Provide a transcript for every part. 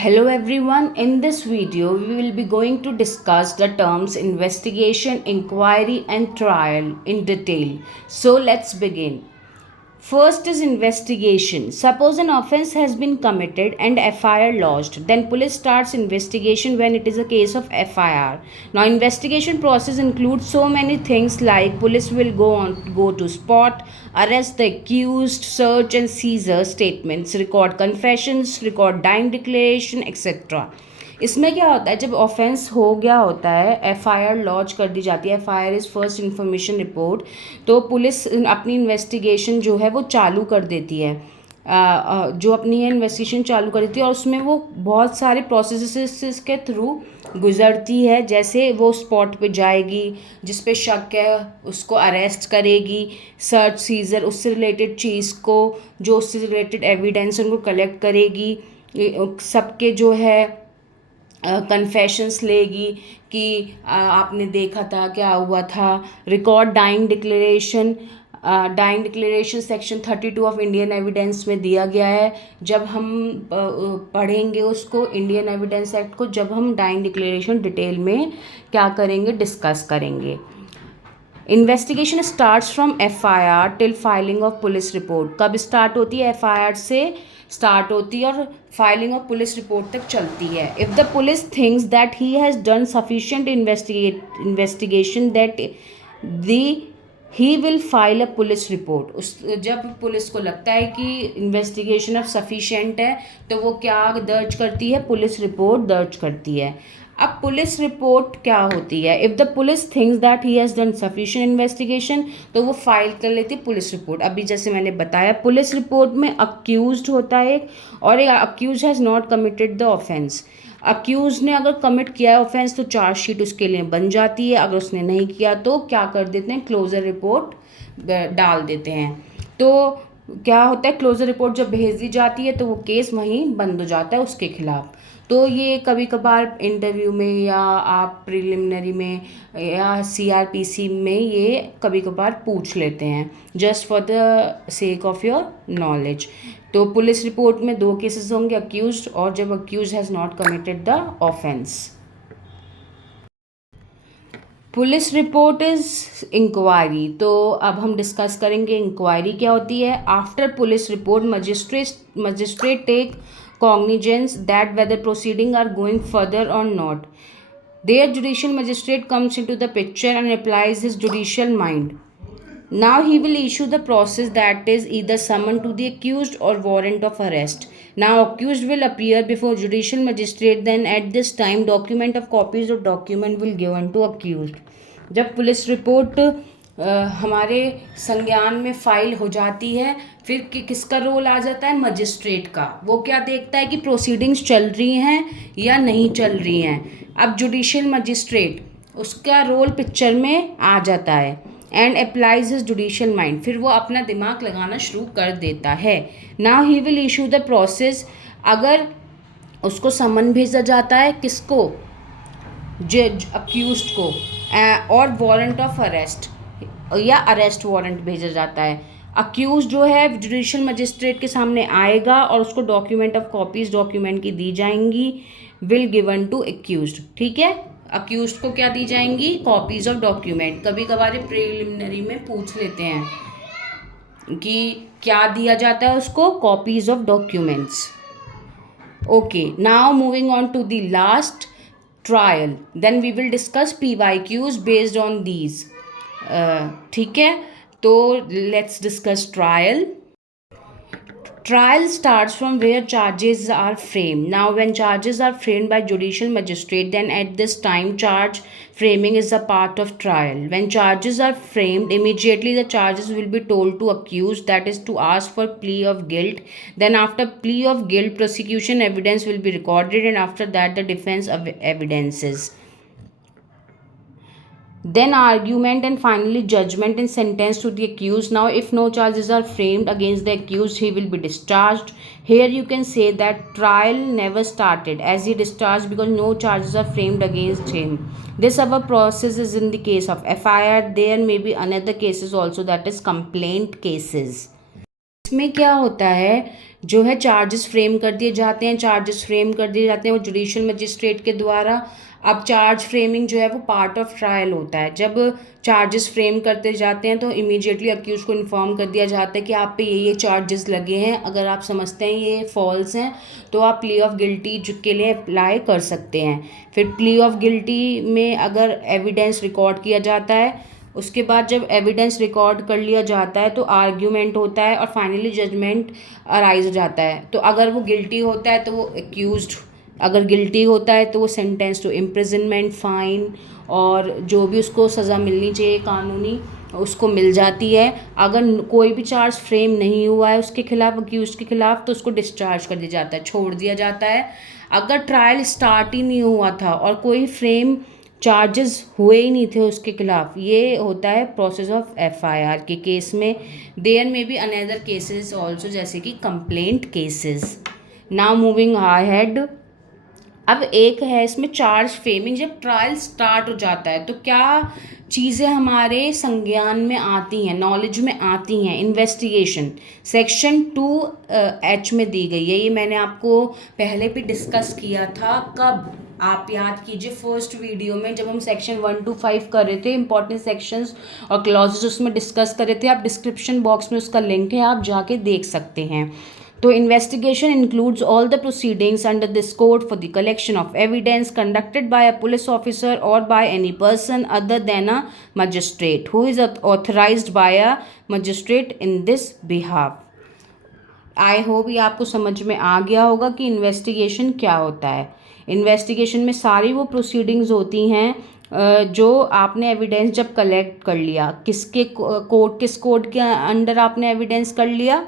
Hello everyone, in this video we will be going to discuss the terms investigation, inquiry and trial in detail. So let's begin. First is investigation. Suppose an offence has been committed and FIR lodged. Then police starts investigation when it is a case of FIR. Now investigation process includes so many things like police will go to spot, arrest the accused, search and seizure statements, record confessions, record dying declaration, etc. इसमें क्या होता है, जब offence हो गया होता है, FIR launch कर दी जाती है, FIR is first information report, तो पुलिस अपनी इन्वेस्टिगेशन जो है वो चालू कर देती है, जो अपनी इन्वेस्टिगेशन चालू कर देती है और उसमें वो बहुत सारे प्रोसेसेस के थ्रू गुजरती है। जैसे वो स्पॉट पे जाएगी, जिस पे शक है उसको अरेस्ट करेगी, सर्च सीजर उससे रिलेटेड चीज़ को, जो उससे रिलेटेड एविडेंस उनको कलेक्ट करेगी, सबके जो है कन्फेशंस लेगी कि आपने देखा था, क्या हुआ था। Record dying declaration, dying declaration section 32 of Indian evidence में दिया गया है। जब हम पढ़ेंगे उसको, इंडियन एविडेंस एक्ट को, जब हम डाइंग डिक्लेरेशन डिटेल में क्या करेंगे, डिस्कस करेंगे। Investigation starts from FIR till filing of police report. कब स्टार्ट होती है? एफआईआर से स्टार्ट होती है और फाइलिंग ऑफ पुलिस रिपोर्ट तक चलती है। If the police thinks that he has done sufficient investigation that he will file a police report. जब पुलिस को लगता है कि इन्वेस्टिगेशन अब सफिशिएंट है तो वो क्या दर्ज करती है? पुलिस रिपोर्ट दर्ज करती है। अब पुलिस रिपोर्ट क्या होती है? If the police thinks that he has done sufficient investigation, तो वो फाइल कर लेती है पुलिस रिपोर्ट। अभी जैसे मैंने बताया, पुलिस रिपोर्ट में अक्यूज्ड होता है एक, और एक accused has not committed the offence. Accused ने अगर कमिट किया है ऑफेंस तो चार्जशीट उसके लिए बन जाती है। अगर उसने नहीं किया तो क्या कर देते हैं? क्लोजर रिपोर्ट डाल देते हैं। तो क्या होता है, क्लोजर रिपोर्ट जब भेज दी जाती है तो वो केस वहीं बंद हो जाता है उसके खिलाफ। तो ये कभी कभार इंटरव्यू में या आप प्रिलिमिनरी में या सीआरपीसी में ये कभी कभार पूछ लेते हैं, just for the sake of your knowledge. तो पुलिस रिपोर्ट में दो केसेस होंगे, अक्यूज्ड और जब accused has not committed the offence. Police report is inquiry. तो अब हम डिस्कस करेंगे इंक्वायरी क्या होती है। After police report magistrate take cognizance that whether proceedings are going further or not. There judicial magistrate comes into the picture and applies his judicial mind. Now he will issue the process, that is either summon to the accused or warrant of arrest. Now accused will appear before judicial magistrate, then at this time document of copies of document will given to accused. जब police report हमारे संज्ञान में file हो जाती है, फिर किसका role आ जाता है? मजिस्ट्रेट का। वो क्या देखता है कि प्रोसीडिंग्स चल रही हैं या नहीं चल रही हैं। अब जुडिशियल मजिस्ट्रेट, उसका रोल पिक्चर में आ जाता है। And applies his judicial mind, फिर वो अपना दिमाग लगाना शुरू कर देता है। Now he will issue the process. अगर उसको समन भेजा जाता है, किसको? जज अक्यूज्ड को, और वारंट ऑफ अरेस्ट या अरेस्ट वारंट भेजा जाता है। अक्यूज जो है जुडिशियल मजिस्ट्रेट के सामने आएगा और उसको डॉक्यूमेंट ऑफ कॉपीज डॉक्यूमेंट की दी जाएंगी, विल गिवन टू अक्यूज्ड। ठीक है, अक्यूज्ड को क्या दी जाएंगी? Copies of document. कभी कभार प्रिलिमिनरी में पूछ लेते हैं कि क्या दिया जाता है उसको? Copies of documents. Okay, now moving on to the last, trial. Then we will discuss PYQs based on these. ठीक है, तो let's discuss trial. Trial starts from where charges are framed. Now when charges are framed by judicial magistrate, then at this time charge framing is a part of trial. When charges are framed, immediately the charges will be told to accused, that is to ask for plea of guilt. Then after plea of guilt, prosecution evidence will be recorded, and after that the defense of evidences. Then argument and finally judgment and sentence to the accused. Now if no charges are framed against the accused, he will be discharged. Here you can say that trial never started as he discharged because no charges are framed against him. This our process is in the case of FIR. There may be another cases also, that is complaint cases. इसमें क्या होता है, जो है charges frame कर दिए जाते हैं, वो जुडिशियल मजिस्ट्रेट के द्वारा। अब चार्ज फ्रेमिंग जो है वो पार्ट ऑफ ट्रायल होता है। जब चार्जेस फ्रेम करते जाते हैं तो इमीडिएटली अक्यूज को इन्फॉर्म कर दिया जाता है कि आप पे ये चार्जेस लगे हैं, अगर आप समझते हैं ये फॉल्स हैं तो आप प्ली ऑफ गिल्टी के लिए अप्लाई कर सकते हैं। फिर प्ली ऑफ गिल्टी में अगर एविडेंस रिकॉर्ड किया जाता है, उसके बाद जब एविडेंस रिकॉर्ड कर लिया जाता है तो आर्ग्यूमेंट होता है और फाइनली जजमेंट अराइज हो जाता है। तो अगर वो गिल्टी होता है तो वो एक्यूज्ड, अगर गिल्टी होता है तो वो सेंटेंस टू इम्प्रिजनमेंट, फाइन और जो भी उसको सज़ा मिलनी चाहिए कानूनी उसको मिल जाती है। अगर कोई भी चार्ज फ्रेम नहीं हुआ है उसके खिलाफ, अक्यूज के खिलाफ, तो उसको डिस्चार्ज कर दिया जाता है, छोड़ दिया जाता है। अगर ट्रायल स्टार्ट ही नहीं हुआ था और कोई फ्रेम चार्जेस हुए ही नहीं थे उसके खिलाफ, ये होता है प्रोसेस ऑफ एफआईआर के केस में। देयर में बी अनदर केसेस ऑल्सो, जैसे कि complaint cases. Now moving ahead, अब एक है इसमें चार्ज फ्रेमिंग। जब ट्रायल स्टार्ट हो जाता है तो क्या चीज़ें हमारे संज्ञान में आती हैं, नॉलेज में आती हैं? इन्वेस्टिगेशन सेक्शन 2H में दी गई है, ये मैंने आपको पहले भी डिस्कस किया था। कब? आप याद कीजिए फर्स्ट वीडियो में जब हम सेक्शन 1 to 5 कर रहे थे, इंपॉर्टेंट सेक्शंस और क्लॉजेस उसमें डिस्कस कर रहे थे। आप डिस्क्रिप्शन बॉक्स में उसका लिंक है, आप जाके देख सकते हैं। तो investigation includes all the proceedings under this code for the collection of evidence conducted by a police officer or by any person other than a magistrate who is authorized by a magistrate in this behalf. I hope ये आपको समझ में आ गया होगा कि investigation क्या होता है। इन्वेस्टिगेशन में सारी वो प्रोसीडिंग्स होती हैं जो आपने एविडेंस जब कलेक्ट कर लिया, किस कोड के अंडर आपने एविडेंस कर लिया,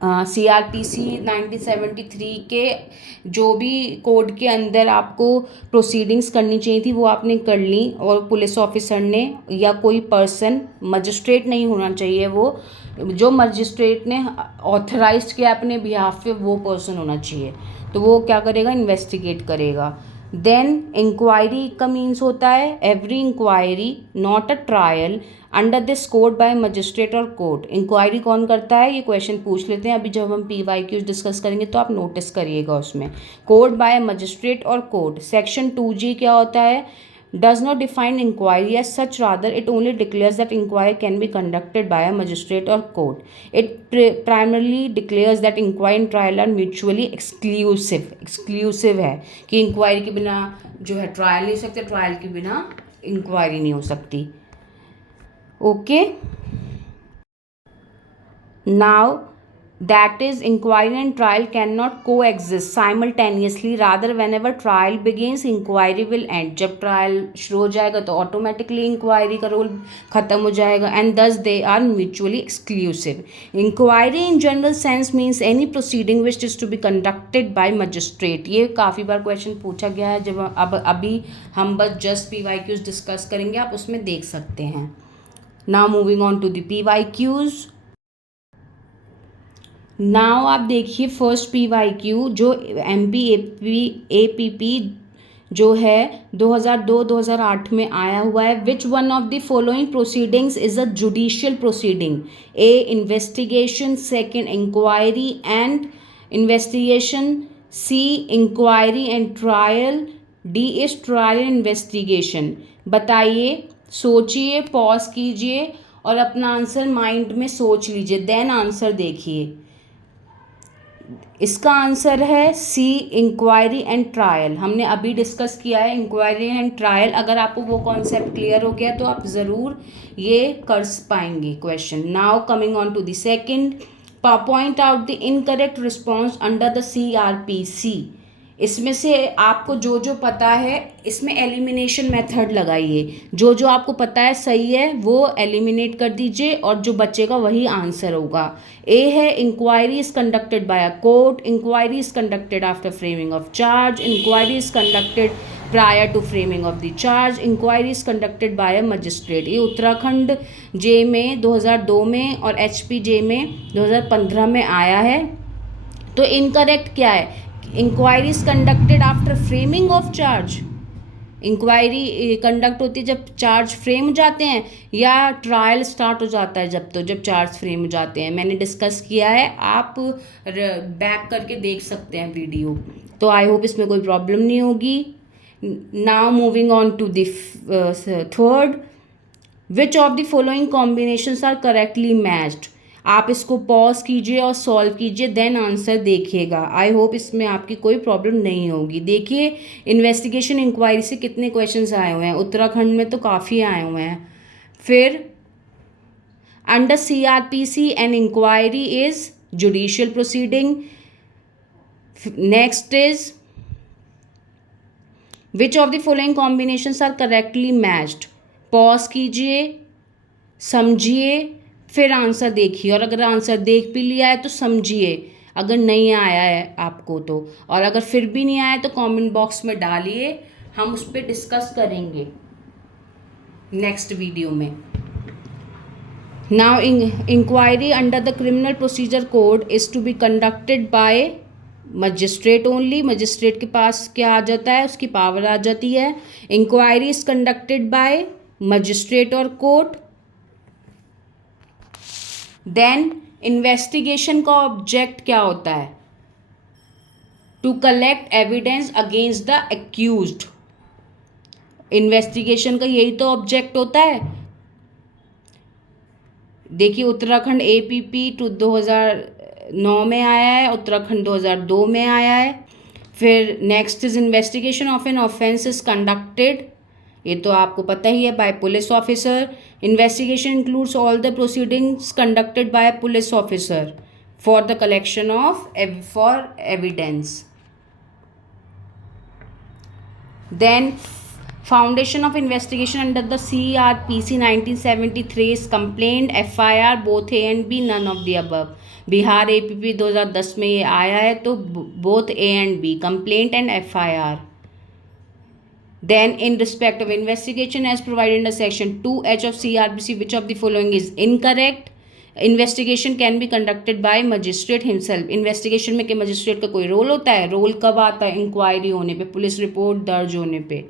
CRPC 1973 के जो भी कोड के अंदर आपको प्रोसीडिंग्स करनी चाहिए थी वो आपने कर ली, और पुलिस ऑफिसर ने या कोई पर्सन, मजिस्ट्रेट नहीं होना चाहिए वो, जो मजिस्ट्रेट ने ऑथराइज किया अपने बिहाफ पे वो पर्सन होना चाहिए। तो वो क्या करेगा? इन्वेस्टिगेट करेगा। देन इंक्वायरी का मीन्स होता है every inquiry not a trial under this code by magistrate और कोर्ट। इंक्वायरी कौन करता है? ये क्वेश्चन पूछ लेते हैं अभी जब हम PYQ डिस्कस करेंगे तो आप नोटिस करिएगा उसमें। कोड बाय मजिस्ट्रेट और कोर्ट। सेक्शन 2G क्या होता है? does not define inquiry as such, rather it only declares that inquiry can be conducted by a magistrate or court. It primarily declares that inquiry and trial are mutually exclusive है कि inquiry के बिना जो है trial नहीं हो सकते, trial के बिना इंक्वायरी नहीं हो सकती। Okay, now that is, inquiry and trial cannot coexist simultaneously, rather whenever trial begins inquiry will end. जब ट्रायल शुरू हो जाएगा तो ऑटोमेटिकली इंक्वायरी का रोल ख़त्म हो जाएगा, and thus they are mutually exclusive. Inquiry in general sense means any proceeding which is to be conducted by magistrate. ये काफ़ी बार क्वेश्चन पूछा गया है, जब अभी हम बस जस्ट PYQs डिस्कस करेंगे, आप उसमें देख सकते हैं। Now moving on to the PYQs. Now आप देखिए फर्स्ट PYQ जो MPAPP जो है 2002-2008 में आया हुआ है। Which one of the following proceedings is a judicial proceeding? A investigation, second inquiry and investigation, C inquiry and trial, D is trial and investigation. बताइए, सोचिए, पॉज कीजिए और अपना आंसर माइंड में सोच लीजिए, देन आंसर देखिए। इसका आंसर है C इंक्वायरी एंड ट्रायल। हमने अभी डिस्कस किया है इंक्वायरी एंड ट्रायल। अगर आपको वो कॉन्सेप्ट क्लियर हो गया तो आप ज़रूर ये कर पाएंगे question. Now coming on to the second, point out the incorrect response under the CRPC। इसमें से आपको जो जो पता है इसमें एलिमिनेशन मेथड लगाइए, जो जो आपको पता है सही है वो एलिमिनेट कर दीजिए और जो बचेगा वही आंसर होगा। A है inquiry is conducted by a court, inquiry is conducted after framing of charge, inquiry is conducted prior to framing of the charge, inquiry is conducted by a magistrate. ये उत्तराखंड जे में 2002 में और HPJ में 2015 में आया है। तो इनकरेक्ट क्या है? Inquiry is conducted after framing of charge, inquiry conduct होती है जब चार्ज फ्रेम हो जाते हैं, या ट्रायल स्टार्ट हो जाता है जब चार्ज फ्रेम हो जाते हैं। मैंने डिस्कस किया है, आप बैक करके देख सकते हैं वीडियो। तो आई होप इसमें कोई प्रॉब्लम नहीं होगी। Now moving on to the third, which of the following combinations are correctly matched. आप इसको पॉज कीजिए और सॉल्व कीजिए, देन आंसर देखिएगा। आई होप इसमें आपकी कोई प्रॉब्लम नहीं होगी। देखिए इन्वेस्टिगेशन इंक्वायरी से कितने क्वेश्चंस आए हुए हैं, उत्तराखंड में तो काफ़ी आए हुए हैं। फिर under CRPC an inquiry is judicial proceeding. Next is which of the following combinations are correctly matched. Pause कीजिए, समझिए, फिर आंसर देखिए, और अगर आंसर देख भी लिया है तो समझिए, अगर नहीं आया है आपको तो, और अगर फिर भी नहीं आया तो कमेंट बॉक्स में डालिए, हम उस पर डिस्कस करेंगे नेक्स्ट वीडियो में। Now inquiry under the criminal procedure code is to be conducted by magistrate only. Magistrate के पास क्या आ जाता है, उसकी पावर आ जाती है। Inquiry is conducted by magistrate और कोर्ट। देन इन्वेस्टिगेशन का ऑब्जेक्ट क्या होता है, to collect evidence against the accused. Investigation का यही तो ऑब्जेक्ट होता है। देखिए उत्तराखंड APP 2009 में आया है, उत्तराखंड 2002 में आया है। फिर next is investigation of an offence is conducted, ये तो आपको पता ही है, by police officer. Investigation includes all the proceedings conducted by police officer for the collection of for evidence. Then foundation of investigation under the CRPC 1973 is complaint, FIR, both A and B, none of the above। Bihar APP 2010 में ये आया है, तो both A and B, complaint and FIR। Then in respect of investigation as provided under section 2H of CRPC, which of the following is incorrect। Investigation can be conducted by magistrate himself. Investigation में क्या magistrate का कोई role होता है? Role कब आता है? Inquiry होने पे, पुलिस रिपोर्ट दर्ज होने पे।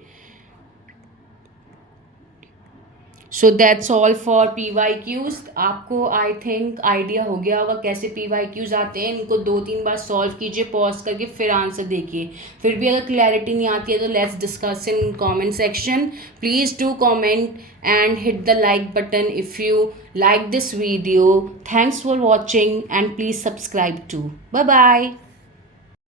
So that's all for PYQs। आपको आई थिंक आइडिया हो गया होगा कैसे PYQs आते हैं। इनको 2-3 बार सॉल्व कीजिए पॉज करके, फिर आंसर देखिए। फिर भी अगर क्लैरिटी नहीं आती है तो let's discuss in comment section. Please do comment and hit the like button if you like this video. Thanks for watching and please subscribe too. Bye bye.